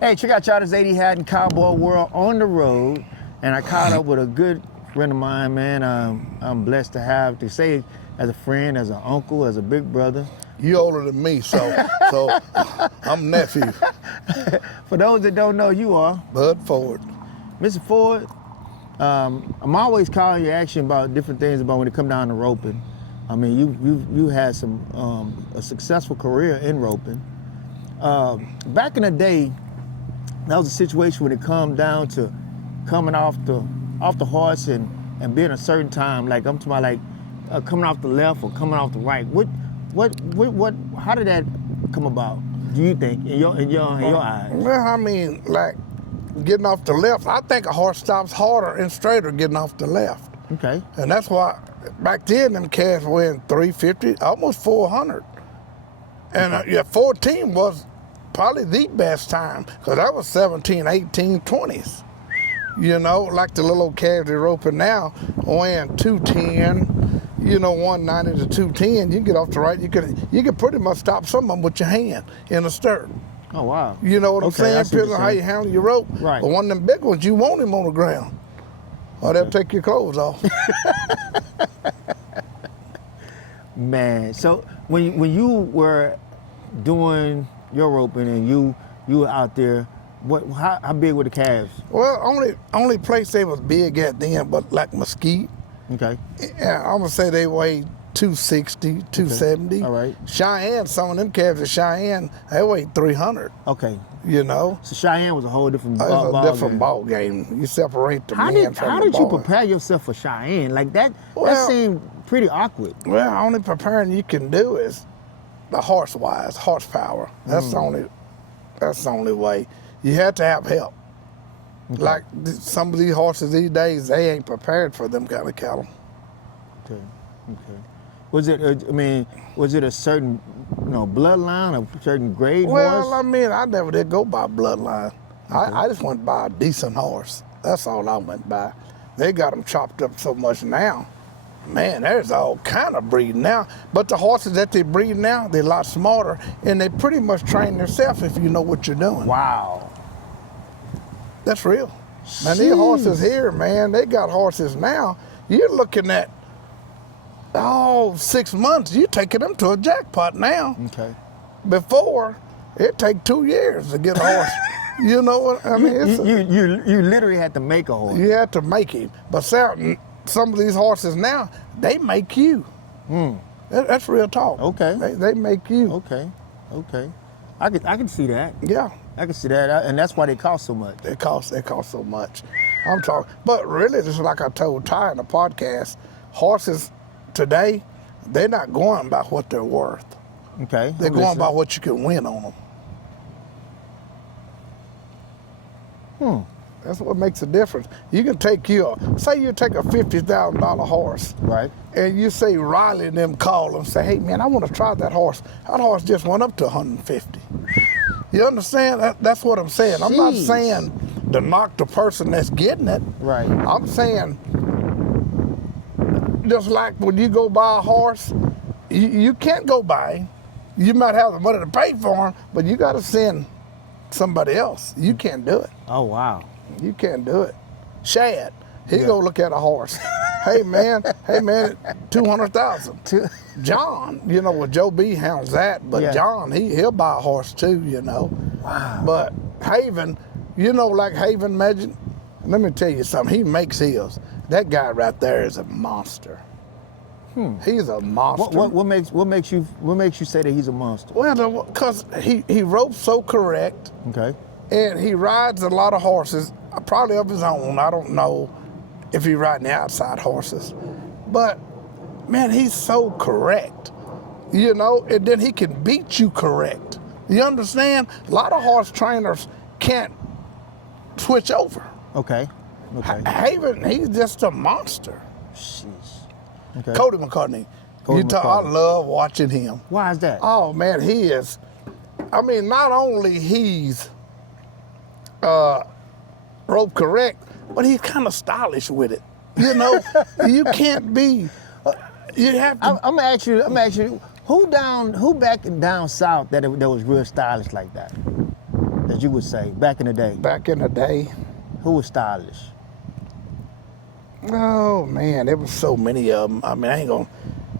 Hey, check out y'all, this 80 Hat in Cowboy World on the road. And I caught up with a good friend of mine, man. I'm blessed to have, to say, as a friend, as an uncle, as a big brother. You older than me, so I'm nephew. For those that don't know, you are Bud Ford. Mr. Ford. I'm always calling you, asking about different things about when it come down to roping. I mean, you had a successful career in roping. Back in the day, that was a situation when it come down to coming off the horse and being a certain time. Like I'm talking about, like coming off the left or coming off the right. What? How did that come about? Do you think in your eyes? Well, I mean, like getting off the left. I think a horse stops harder and straighter getting off the left. Okay. And that's why back then them calves were in 350, almost 400. And 14 was probably the best time because that was 17, 18, 20s. You know, like the little old calves they're roping now, weighing 210. 190 to 210, you can get off the right. You can pretty much stop some of them with your hand in the stirrup. Oh, wow. You know what I'm saying? Depending on how you handle your rope. Right. But one of them big ones, you want him on the ground. Or they'll take your clothes off. Man, so when you were doing your roping and you were out there, how big were the calves? Well, only place they was big at then, but like Mesquite. Okay. Yeah, I'm gonna say they weighed 260, 270. Okay. All right. Cheyenne, some of them calves at Cheyenne, they weighed 300. Okay. You know? So Cheyenne was a whole different It's ball a different game. ball game. You separate the men from the boy. How did you prepare yourself for Cheyenne? Like that seemed pretty awkward. Well, only preparing you can do is the horsepower. That's the only way. You have to have help. Okay. Like some of these horses these days, they ain't prepared for them kind of cattle. Okay. Was it a certain, bloodline, a certain grade horse? Well, I mean, I never did go by bloodline. Okay. I just went by a decent horse. That's all I went by. They got them chopped up so much now. Man, there's all kind of breeding now. But the horses that they breed now, they're a lot smarter, and they pretty much train themselves if you know what you're doing. Wow. That's real. Man, these horses here, man, they got horses now. You're looking at, 6 months, you're taking them to a jackpot now. Okay. Before, it'd take 2 years to get a horse. You know what I mean? You literally had to make a horse. You had to make him. But some of these horses now, they make you. That's real talk. Okay. They make you. Okay. I can see that. Yeah. I can see that, and that's why they cost so much. They cost so much. I'm talking, but really, just like I told Ty in the podcast, horses today, they're not going by what they're worth. Okay. They're going by what you can win on them. That's what makes a difference. You can take say you take a $50,000 horse. Right. And you say Riley and them call them, say, hey man, I want to try that horse. That horse just went up to 150. You understand? That's what I'm saying. Jeez. I'm not saying to knock the person that's getting it. Right. I'm saying, just like when you go buy a horse, you can't go buy him. You might have the money to pay for him, but you got to send somebody else. You can't do it. Oh, wow. You can't do it. Shad, he go look at a horse. hey man, 200,000. John, with Joe B hounds that, but John, he'll buy a horse too, Wow. But Haven, like Haven Magic, let me tell you something, he makes his. That guy right there is a monster. He's a monster. What makes you say that he's a monster? Well, because he ropes so correct. Okay. And he rides a lot of horses, probably of his own. I don't know if he's riding the outside horses. But, man, he's so correct, and then he can beat you correct. You understand? A lot of horse trainers can't switch over. Okay. Haven, he's just a monster. Jeez. Okay. Cody McCartney. I love watching him. Why is that? Oh, man, he is. I mean, not only he's rope correct, but he's kind of stylish with it. You can't be. You have to. I'm gonna ask you. Who back down south that was real stylish like that? that you would say back in the day? Back in the day, Who was stylish? oh man, there was so many of them. I mean,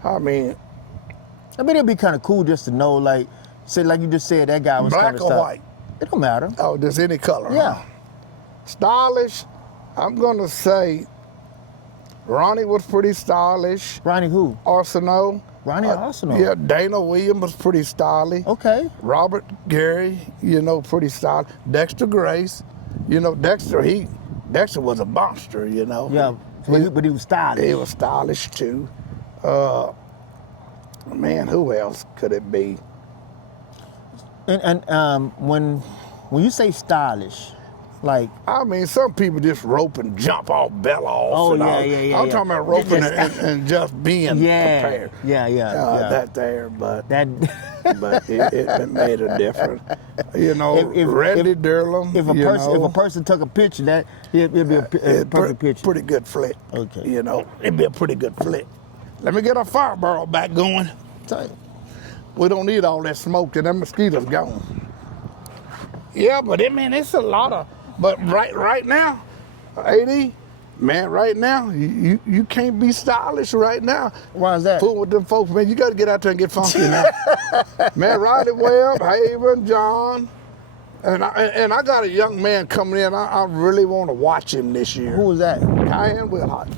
I mean, it'd be kind of cool just to know, like, say, like you just said, that guy was black kind or of white? It don't matter. Oh, just any color. Yeah. Huh? Stylish, I'm gonna say Ronnie was pretty stylish. Ronnie who? Arsenault. Ronnie Arsenault. Yeah, Dana Williams was pretty stylish. Okay. Robert Gary, pretty stylish. Dexter Grace, Dexter was a monster, Yeah, but he was stylish. He was stylish too. Man, who else could it be? And when you say stylish, like, I mean, some people just rope and jump off, bell off. Oh, and yeah, all. yeah, I'm talking about roping and just being prepared. Yeah. That there, but That. but it made a difference. Randy Durham. If a person took a picture, that it'd be a perfect picture. Pretty good flick. Okay. It'd be a pretty good flick. Let me get our fire barrel back going. Tight. We don't need all that smoke till them mosquitoes gone. Yeah, but it's a lot of. But right now, AD, man, right now you can't be stylish right now. Why is that? Fooling with them folks, man. You got to get out there and get funky now. Man, Riley Webb, Haven, John, and I got a young man coming in. I really want to watch him this year. Who was that? Cheyenne Wilhot.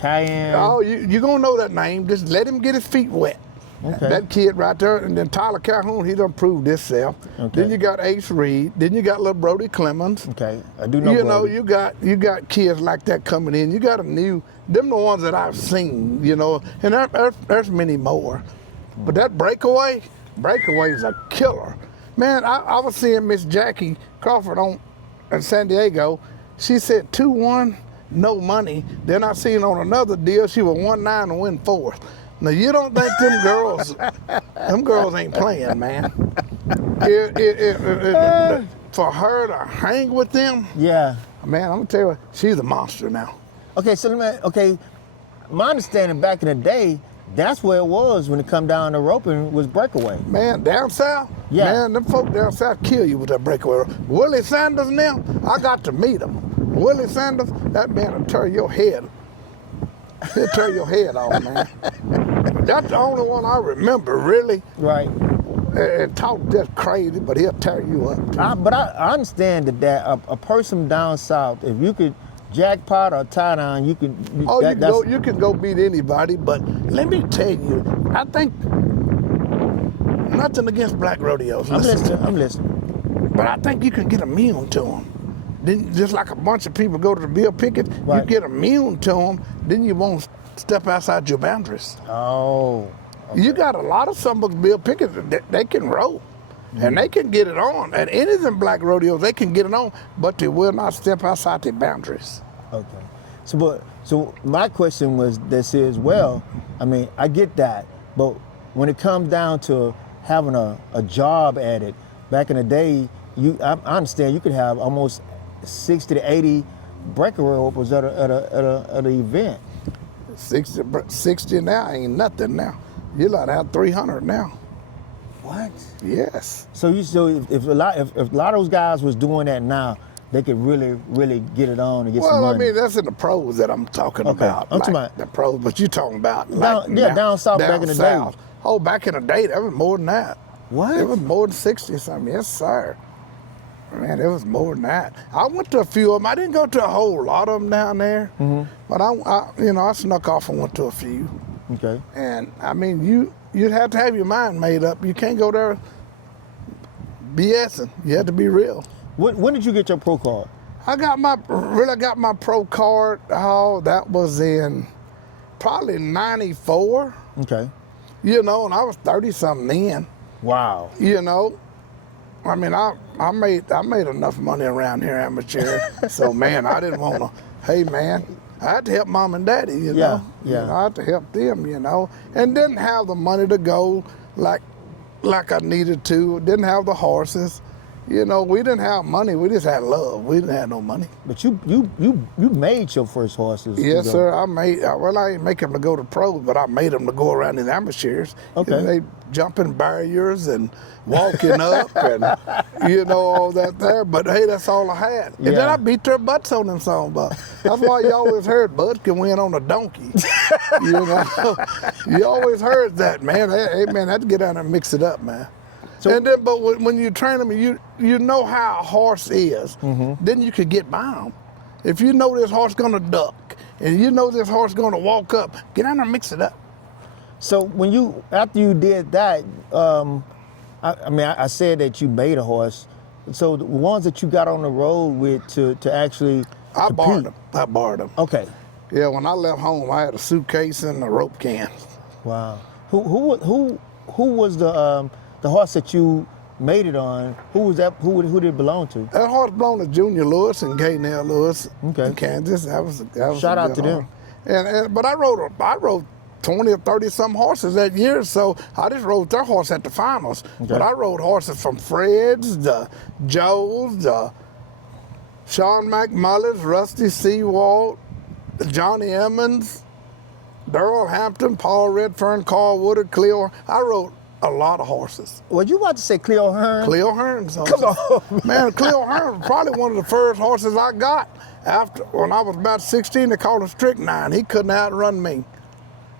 Cheyenne. Oh, you're going to know that name. Just let him get his feet wet. Okay. That kid right there, and then Tyler Calhoun, he done proved himself. Okay. Then you got Ace Reed. Then you got little Brody Clemens. Okay, I do know. You got kids like that coming in. You got them the ones that I've seen, and there's many more. But that breakaway is a killer. Man, I was seeing Miss Jackie Crawford in San Diego. She said 2-1, no money. Then I seen on another deal, she was 1-9 and win 4th. Now, you don't think them girls ain't playing, man. For her to hang with them, Yeah. man, I'm gonna tell you, she's a monster now. Okay, so my understanding back in the day, that's where it was when it come down to roping was breakaway. Man, down south, Yeah. man, them folk down south kill you with that breakaway. Willie Sanders now, I got to meet him. Willie Sanders, that man will tear your head. He'll tear your head off, man. That's the only one I remember, really. Right. And talk just crazy, but he'll tear you up. But I understand that a person down south, if you could jackpot or tie down, you could. You can go beat anybody, but let me tell you, I think nothing against black rodeos. I'm listening. But I think you can get immune to them. Then, just like a bunch of people go to the Bill Pickett, Right. you get immune to them, then you won't step outside your boundaries. Oh. Okay. You got a lot of some of Bill Pickett, they can rope, and they can get it on. At any of them black rodeos, they can get it on, but they will not step outside their boundaries. Okay. So my question was this as well. I mean, I get that, but when it comes down to having a job at it, back in the day, I understand you could have almost 60 to 80 breaker ropers at an event. 60 now ain't nothing now. You're allowed to have 300 now. What? Yes. So if a lot of those guys was doing that now, they could really get it on and get some money. Well, I mean, that's in the pros that I'm talking about. I'm talking about the pros, but you're talking about down south back in the day. Oh, back in the day, that was more than that. What? It was more than 60 something. Yes, sir. Man, it was more than that. I went to a few of them. I didn't go to a whole lot of them down there, but I snuck off and went to a few. Okay. And I mean, you'd have to have your mind made up. You can't go there BSing. You have to be real. When did you get your pro card? I got my pro card. Oh, that was in probably '94. Okay. And I was 30 something then. Wow. I mean, I made enough money around here amateur. So man, I didn't want to. Hey man, I had to help mom and daddy. Yeah. I had to help them. And didn't have the money to go like I needed to. Didn't have the horses. You know, we didn't have money. We just had love. We didn't have no money. But you made your first horses. Yes, sir. I didn't make them to go to pros, but I made them to go around in amateurs. Okay. And they jumping barriers and walking up and, you know, all that there. But, hey, that's all I had. And then I beat their butts on them songs. But that's why you always heard Bud can win on a donkey. You know, you always heard that, man. Hey, man, I had to get out there and mix it up, man. So, and then, but when you train them, you know how a horse is. Then you could get by them. If you know this horse gonna duck, and you know this horse gonna walk up, get out there and mix it up. So after you did that, I said that you made a horse. So the ones that you got on the road with to actually I compete. borrowed them. Okay. Yeah, when I left home, I had a suitcase and a rope can. Wow. Who was the horse that you made it on? Who was that? Who did it belong to? That horse belonged to Junior Lewis and Gaynell Lewis Okay. in Kansas. That was Shout a out good to them. horse. But I rode 20 or 30 some horses that year, so I just rode their horse at the finals. Okay. But I rode horses from Fred's, the Joe's, the Sean McMullis, Rusty Seawalt, Johnny Emmons, Darrell Hampton, Paul Redfern, Carl Woodard, Cleo. I rode a lot of horses. Well, you about to say Cleo Hearn? Cleo Hearn's horses. Come on, man. Cleo Hearn was probably one of the first horses I got. After when I was about 16, they called him Strychnine. He couldn't outrun me.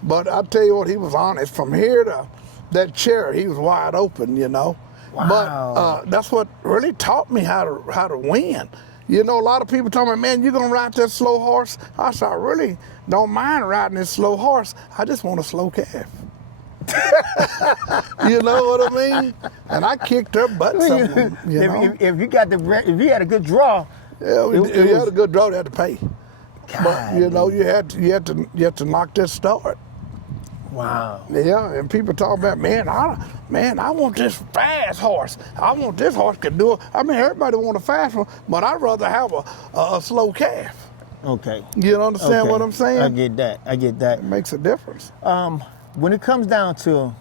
But I tell you what, he was honest. From here to that chair, he was wide open, you know. Wow. But that's what really taught me how to win. You know, a lot of people tell me, man, you gonna ride that slow horse? I said, I really don't mind riding this slow horse. I just want a slow calf. You know what I mean? And I kicked their butts. You know? If you had a good draw. Yeah, if you had a good draw, they had to pay. God. But you know, you had to knock that start. Wow. Yeah, and people talk about, man, I want this fast horse. I want this horse could do it. I mean, everybody want a fast one, but I'd rather have a slow calf. Okay. You understand Okay. what I'm saying? I get that. It makes a difference. When it comes down to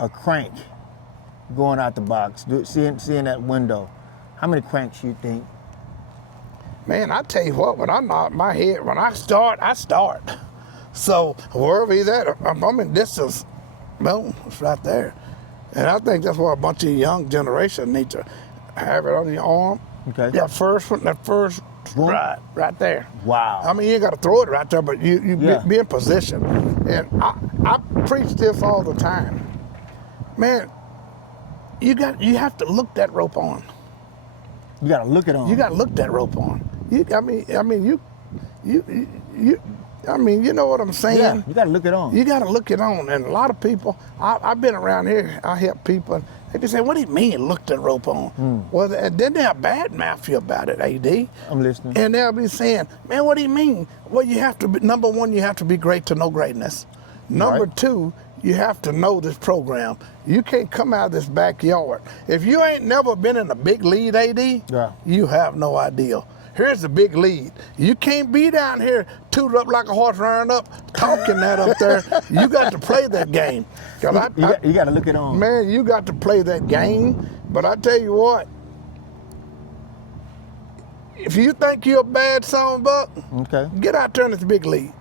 a crank going out the box, seeing that window, how many cranks you think? Man, I tell you what, when I nod my head, when I start. So wherever he's at, I'm in distance, boom, it's right there. And I think that's why a bunch of young generation need to have it on your arm. Okay. That first Boom. right there. Wow. I mean, you got to throw it right there, but you be in position. And I preach this all the time. Man, you have to look that rope on. You got to look it on. You got to look that rope on. You know what I'm saying? Yeah, you got to look it on. You got to look it on. And a lot of people, I've been around here, I help people, they be saying, what do you mean look that rope on? Well, then they'll bad mouth you about it, AD. I'm listening. And they'll be saying, man, what do you mean? Well, you have to be, number one, you have to be great to know greatness. Number Right. two, you have to know this program. You can't come out of this backyard. If you ain't never been in a big lead, AD, you have no idea. Here's the big lead. You can't be down here tooted up like a horse running up, talking that up there. You got to play that game. You got to look it on. Man, you got to play that game. But I tell you what, if you think you're a bad son of a buck, Okay. get out there in this big lead.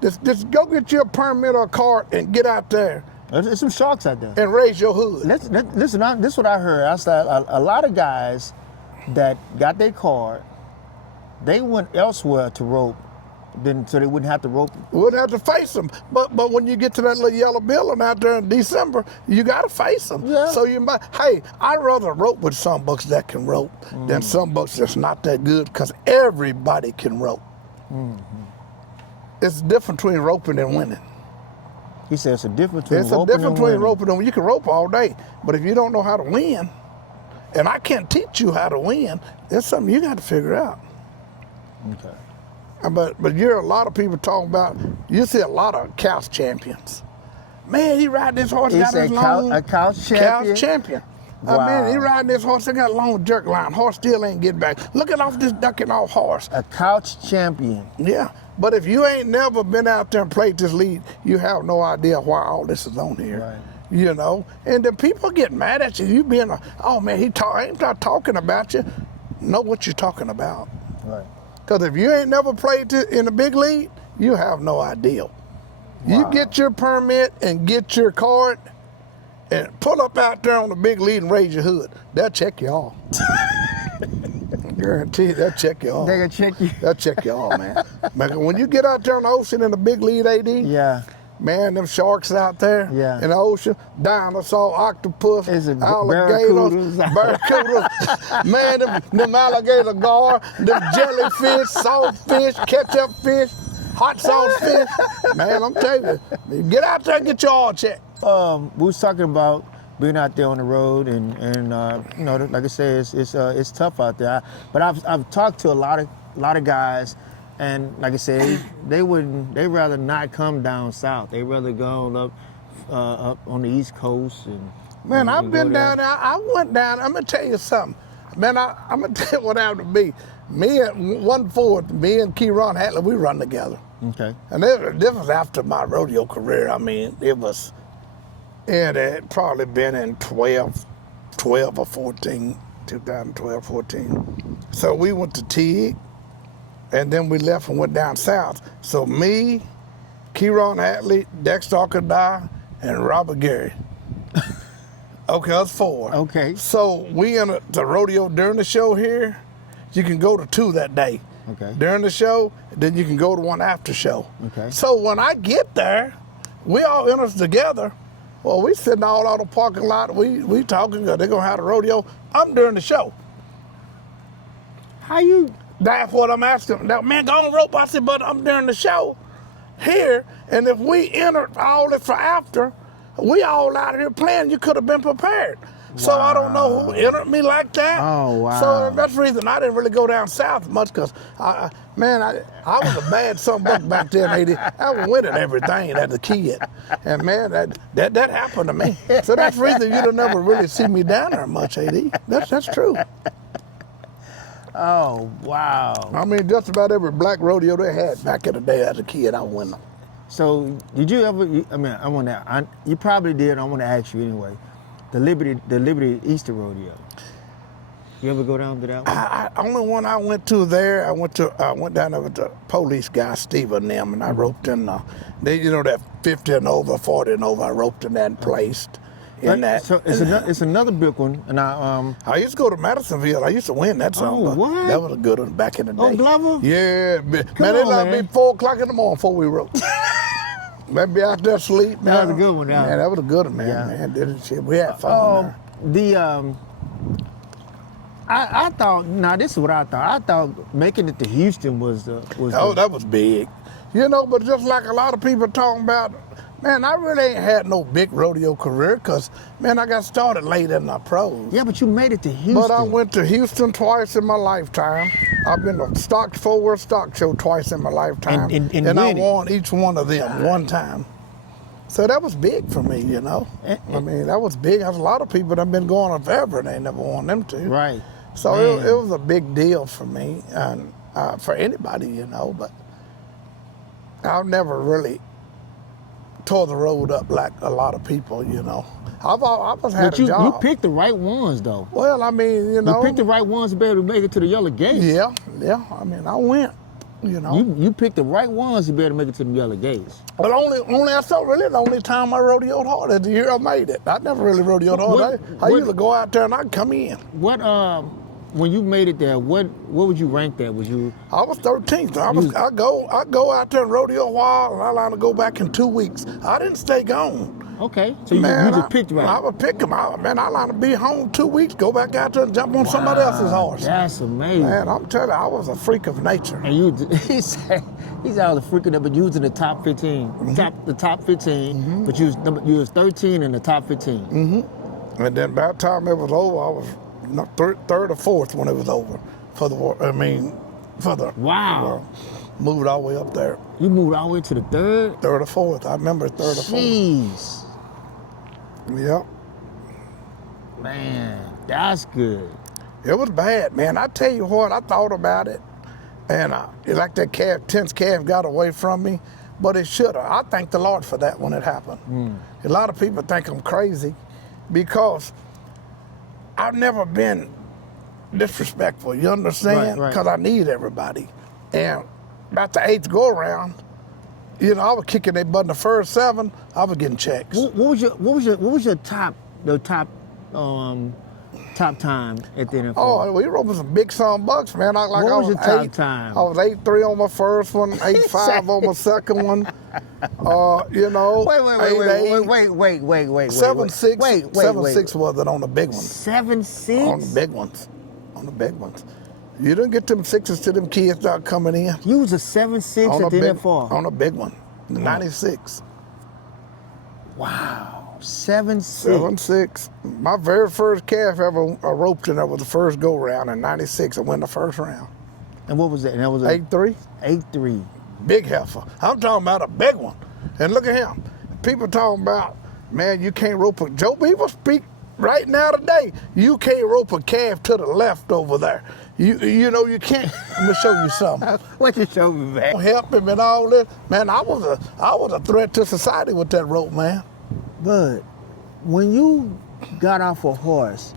Just go get you a permit or a cart and get out there There's some sharks out there. and raise your hood. Listen, this is what I heard. I said a lot of guys that got their card, they went elsewhere to rope, so they wouldn't have to rope. Wouldn't have to face them. But when you get to that little yellow building out there in December, you got to face them. Yeah. So hey, I'd rather rope with some bucks that can rope than some bucks that's not that good, because everybody can rope. It's the difference between roping and winning. He said it's a difference between It's a roping difference and between winning. roping and you can rope all day, but if you don't know how to win, and I can't teach you how to win, it's something you got to figure out. Okay. But you're a lot of people talking about, you see a lot of couch champions. Man, he riding this horse, got his long... A couch champion? Couch champion. Wow. I mean, he riding this horse, they got a long jerk line. Horse still ain't getting back. Looking off this ducking off horse. A couch champion. Yeah, but if you ain't never been out there and played this lead, you have no idea why all this is on here. Right. you know. And then people get mad at you. You being oh man, ain't not talking about you. Know what you're talking about. Right. Because if you ain't never played in the big league, you have no idea. Wow. You get your permit and get your card and pull up out there on the big league and raise your hood. They'll check you off. Guarantee they'll check you off. They gonna check you. They'll check you off, man. Man, when you get out there in the ocean in the big league, AD, Yeah. man, them sharks out there Yeah. in the ocean, dinosaur, octopus, Is it alligators, barracudas, man, them alligator gar, them jellyfish, saltfish, ketchup fish, hot sauce fish. Man, I'm telling you, get out there and get your all checked. We was talking about being out there on the road, and you know, like I said, it's tough out there. But I've talked to a lot of guys, and like I said, they rather not come down south. They rather go up on the East Coast. And man, I've been down down there. I went down. I'm gonna tell you something. Man, I'm gonna tell you what happened to me. Me and Ford, me and Keyron Hatley, we run together. Okay. And this was after my rodeo career. I mean, it had probably been in 12 or 14, 2012, 14. So we went to Tig, and then we left and went down south. So me, Keyron Hatley, Dexter Arcadie, and Robert Gary. Okay, that's 4. Okay. So we entered the rodeo during the show here. You can go to 2 that day. Okay. During the show, then you can go to 1 after show. Okay. So when I get there, we all enter together. Well, we sitting all out the parking lot. We talking. They're gonna have the rodeo. I'm during the show. How you? That's what I'm asking. Now, man, go on rope. I said, but I'm during the show here. And if we entered all this for after, we all out here playing. You could have been prepared. So I don't know who entered me like that. Oh, wow. So that's the reason I didn't really go down south much, because, I was a bad son buck back then, AD. I was winning everything as a kid. And, man, that happened to me. So that's the reason you'd never really see me down there much, AD. That's true. Oh, wow. I mean, just about every black rodeo they had back in the day as a kid, I won them. So did you ever? You probably did. I want to ask you anyway. The Liberty Easter Rodeo. You ever go down to that one? Only one I went to there. I went down there with the police guy, Steve and them, and I roped in. That 50 and over, 40 and over. I roped in that and placed in that. So it's another big one, and I used to go to Madisonville. I used to win that song. Oh, what? That was a good one back in the day. Oh, Glover? Yeah, man. It let me 4 o'clock in the morning before we roped. Maybe out there asleep. That was a good one. Yeah. Man, that was a good one, man. Yeah. Man, we had fun there. I thought. Now this is what I thought. I thought making it to Houston was. That was big. But just like a lot of people talking about, man, I really ain't had no big rodeo career because, man, I got started late in my pros. Yeah, but you made it to Houston. But I went to Houston twice in my lifetime. I've been to Fort Worth Stock Show twice in my lifetime. And I won each one of them one time. So that was big for me, I mean, that was big. There's a lot of people that have been going forever and they never won them to. Right. So it was a big deal for me and for anybody, but I've never really tore the road up like a lot of people, I've always had a job. You picked the right ones, though. Well, I mean, You picked the right ones to be able to make it to the Yellow Gates. Yeah. I mean, I went, You picked the right ones to be able to make it to the Yellow Gates. But that's not really the only time I rodeoed hard is the year I made it. I never really rodeoed hard. I usually go out there and I'd come in. When you made it there, what would you rank that? I was 13th. I go out there and rodeo a while, and I line to go back in 2 weeks. I didn't stay gone. Okay, so you just picked right. I would pick them out. Man, I line to be home 2 weeks, go back out there and jump on somebody else's horse. That's amazing. Man, I'm telling you, I was a freak of nature. And he's out of freaking up, but using the top 15, the top 15, but you was 13 in the top 15. Mm-hmm. And then by the time it was over, I was third or fourth when it was over. Wow. Moved all the way up there. You moved all the way to the third? Third or fourth. I remember third or fourth. Jeez. Yep. Man, that's good. It was bad, man. I tell you what, I thought about it. And like that tense calf got away from me. but it should have. I thank the Lord for that when it happened. A lot of people think I'm crazy because I've never been disrespectful, you understand? Right. Because I need everybody. And about the 8th go around, you know, I was kicking their butt in the first 7, I was getting checks. What was your top time at the NFR? Oh, we roping some big sum bucks, man. What was your top time? I was 8-3 on my first one, 8-5 on my second one. You know, Wait. 7-6. Wait. 7-6 was it on the big ones? 7-6? On the big ones. On the big ones. You didn't get them 6s till them kids start coming in. You was a 7-6 at the NFR? On a big one, 96. Wow. 7-6. 7-6. My very first calf ever roped in, that was the first go round in 96. I won the first round. And what was it? And that was 8-3. 8-3. Big heifer. I'm talking about a big one. And look at him. People talking about, man, you can't rope a, Joe Beaver speak right now today, you can't rope a calf to the left over there. You know, you can't. I'm gonna show you something. What you show me, man? Help him and all this. Man, I was a threat to society with that rope, man. But when you got off a horse,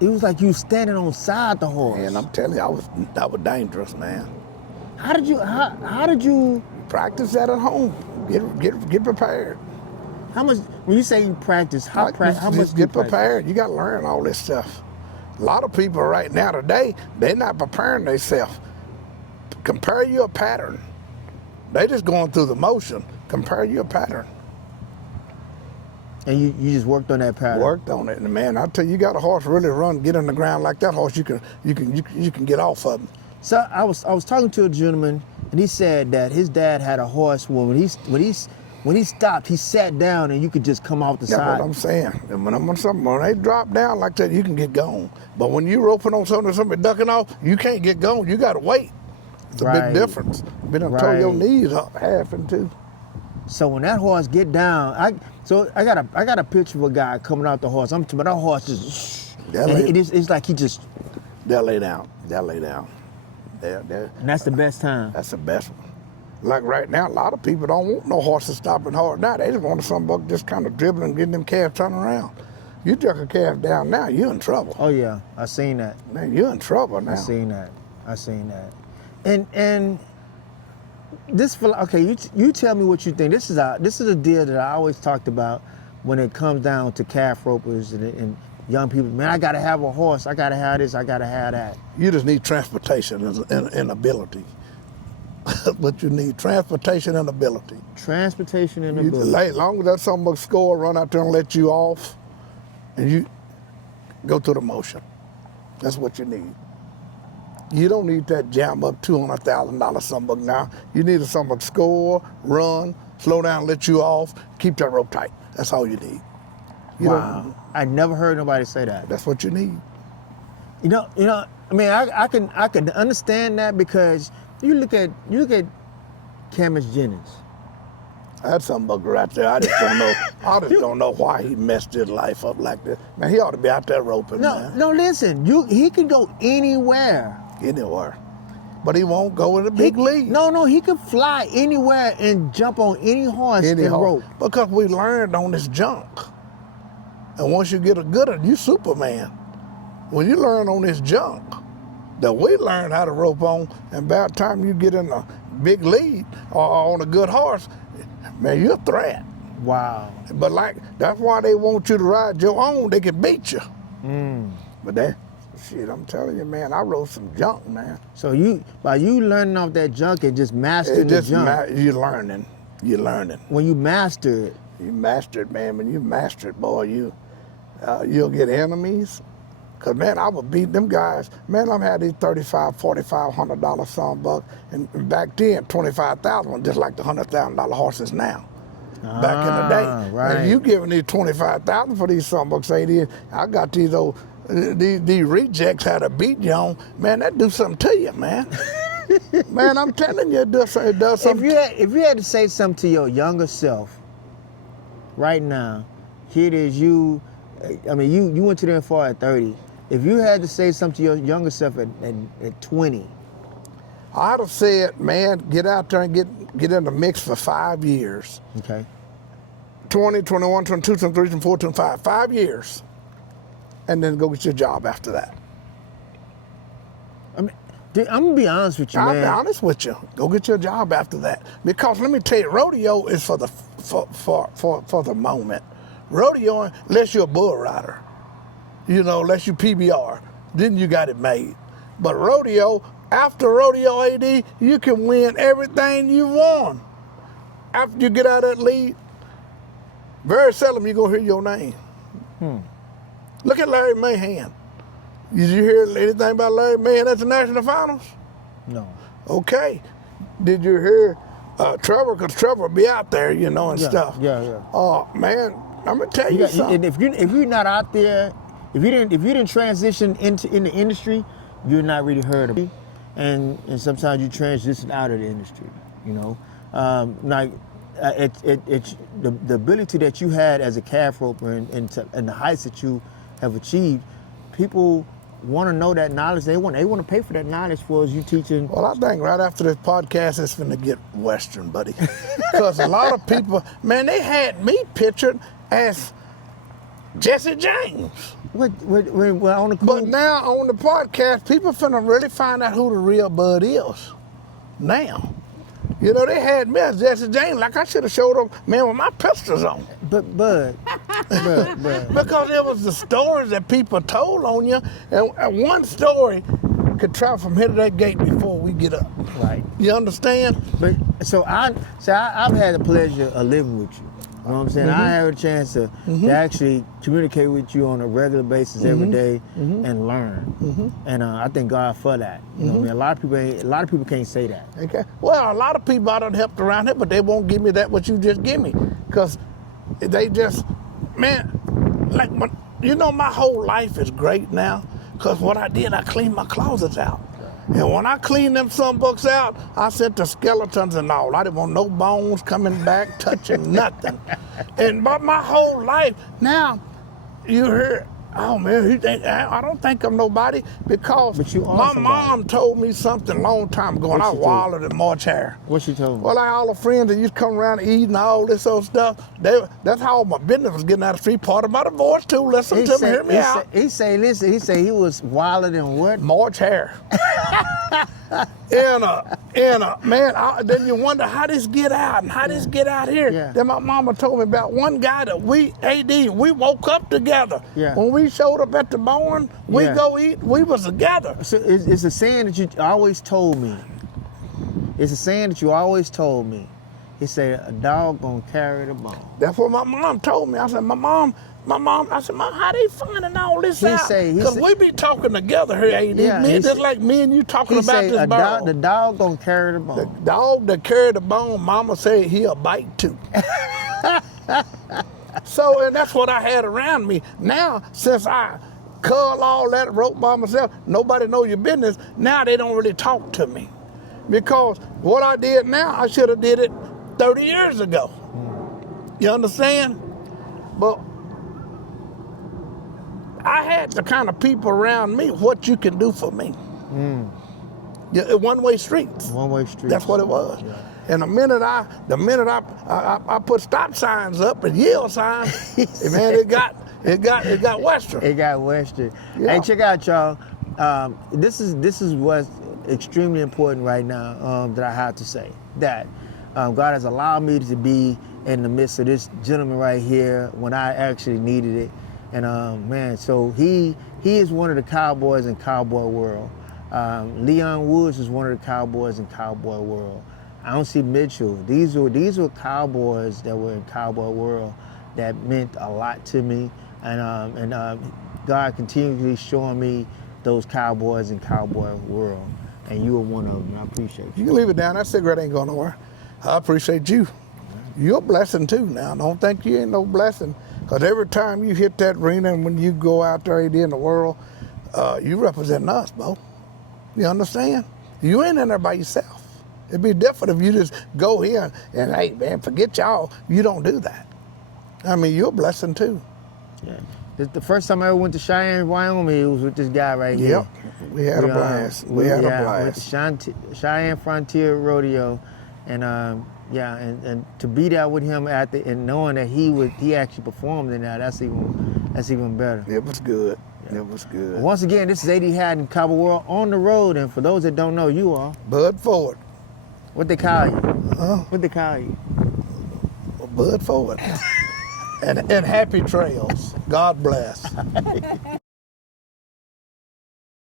it was like you standing on side the horse. And I'm telling you, that was dangerous, man. How did you Practice that at home. Get prepared. How much? When you say you practice, how much? Just get prepared. You got to learn all this stuff. A lot of people right now today, they're not preparing themselves. Compare your pattern. They just going through the motion. Compare your pattern. And you just worked on that pattern. Worked on it, and man, I tell you, you got a horse really run, get on the ground like that horse, you can get off of him. So I was talking to a gentleman, and he said that his dad had a horse. When he stopped, he sat down, and you could just come off the That's side. what I'm saying. And when they drop down like that, you can get gone. But when you roping on somebody ducking off, you can't get gone. You got to wait. It's a big difference. Been up to your knees up half and two. So when that horse get down, I got a picture of a guy coming out the horse. I'm talking about that horse just. It's like he just. They'll lay down. And that's the best time. That's the best one. Like right now, a lot of people don't want no horses stopping hard now. They just want some buck just kind of dribbling, getting them calves turning around. You jerk a calf down now, you're in trouble. Oh yeah, I seen that. Man, you're in trouble now. I seen that. And this, okay, you tell me what you think. This is a deal that I always talked about when it comes down to calf ropers and young people. Man, I gotta have a horse. I gotta have this. I gotta have that. You just need transportation and ability. What you need, transportation and ability. Transportation and ability. As long as that some buck score, run out there and let you off, and you go through the motion. That's what you need. You don't need that jam up $200,000 some buck now. You need a some buck score, run, slow down, let you off, keep that rope tight. That's all you need. Wow, I never heard nobody say that. That's what you need. You know. I mean, I can understand that because you look at Camus Jennings. I had some buck right there. I just don't know. I just don't know why he messed his life up like this. Man, he ought to be out there roping. Man. No, listen. He could go anywhere. Anywhere. But he won't go in the big league. No, he could fly anywhere and jump on any horse and rope. Because we learned on this junk. And once you get a good one, you Superman. When you learn on this junk that we learn how to rope on, and by the time you get in a big lead or on a good horse, man, you're a threat. Wow. But that's why they want you to ride your own. They can beat you. But shit, I'm telling you, man, I rode some junk, man. So by you learning off that junk and just mastering the junk. You're learning. When you master it. You master it, man. When you master it, boy, you'll get enemies. Cause man, I would beat them guys. Man, I've had these $3,500, $4,500 some buck, and back then, $25,000 was just like the $100,000 horses now. Back in the day, right. And you giving these $25,000 for these some bucks, I got these old these rejects had to beat you on. Man, that do something to you, man. Man, I'm telling you, it does something. If you had to say something to your younger self, right now, here it is. You went to the NFR at 30. If you had to say something to your younger self at 20, I'd have said, man, get out there and get in the mix for 5 years. Okay. 20, 21, 22, 23, 24, 25. 5 years. And then go get your job after that. I mean, dude, I'm gonna be honest with you, I'll man. be honest with you. Go get your job after that. Because let me tell you, rodeo is for the moment. Rodeo, unless you're a bull rider, unless you PBR, then you got it made. But rodeo, after rodeo AD, you can win everything you want. After you get out of that lead, very seldom you're gonna hear your name. Look at Larry Mahan. Did you hear anything about Larry Mahan at the national finals? No. Okay. Did you hear Trevor? Because Trevor be out there, and stuff. Yeah. Oh man, I'm gonna tell you something. And if you're not out there, if you didn't transition in the industry, you're not really heard of it. And sometimes you transition out of the industry. It's the ability that you had as a calf roper and the heights that you have achieved. People want to know that knowledge. They want to pay for that knowledge for you teaching. Well, I think right after this podcast, it's going to get Western, buddy. Because a lot of people, man, they had me pictured as Jesse James. Well, on the But now on the podcast, people finna really find out who the real Bud is. Now. They had me as Jesse James, like I should have showed up, man, with my pistols on. But Because it was the stories that people told on you, and one story could travel from here to that gate before we get up. Right. You understand? But I've had the pleasure of living with you. You know what I'm saying? I had a chance to actually communicate with you on a regular basis every day and learn. And I thank God for that. You know what I mean? A lot of people can't say that. Okay. Well, a lot of people I done helped around here, but they won't give me that what you just give me. Because they just, man, like, my whole life is great now. Because what I did, I cleaned my closets out. And when I cleaned them books out, I sent the skeletons and all. I didn't want no bones coming back, touching nothing. But my whole life, now, you hear, oh man, I don't think I'm nobody, because my mom told me something a long time ago, and I wallowed in March hair. What she told me? Well, all the friends that used to come around eating all this old stuff, that's how my business was getting out of the street. Part of my divorce too. Listen to me, hear me out. He say he was wilding in what? March hair. Man, then you wonder how this get out and how this get out here. Yeah. Then my mama told me about one guy that we woke up together. Yeah. When we showed up at the barn, we go eat, we was together. So it's a saying that you always told me. It's a saying that you always told me. He said, a dog gonna carry the bone. That's what my mom told me. I said, Mom, how they finding all this out? Because we be talking together here, AD. Just like me and you talking about this bone. The dog gonna carry the bone. The dog that carry the bone, mama said he'll bite too. So, and that's what I had around me. Now, since I cull all that rope by myself, nobody know your business, now they don't really talk to me. Because what I did now, I should have did it 30 years ago. You understand? But I had the kind of people around me, what you can do for me. Yeah, one-way streets. One-way streets. That's what it was. Yeah. And the minute I put stop signs up and yield signs, man, it got Western. It got Western. Yeah. Hey, check out, y'all. This is what's extremely important right now that I have to say. That God has allowed me to be in the midst of this gentleman right here when I actually needed it. And man, so he is one of the cowboys in cowboy world. Leon Woods is one of the cowboys in cowboy world. I don't see Mitchell. These were cowboys that were in cowboy world that meant a lot to me. And God continually showing me those cowboys in cowboy world. And you were one of them. I appreciate you. You can leave it down. That cigarette ain't going nowhere. I appreciate you. You're a blessing too now. Don't think you ain't no blessing. Because every time you hit that arena and when you go out there in the world, you representing us, Bo. You understand? You ain't in there by yourself. It'd be different if you just go here and, hey, man, forget y'all. You don't do that. I mean, you're a blessing too. Yeah. The first time I ever went to Cheyenne, Wyoming, it was with this guy right here. Yep. We had a blast. We had a Went blast. to Cheyenne Frontier Rodeo, and and to be there with him and knowing that he actually performed in that, that's even better. It was good. It was good. Once again, this is A.D. Haddon, Cowboy World on the road, and for those that don't know, you are Bud Ford. what they call you? Huh? What they call you? Bud Ford. and happy trails. God bless.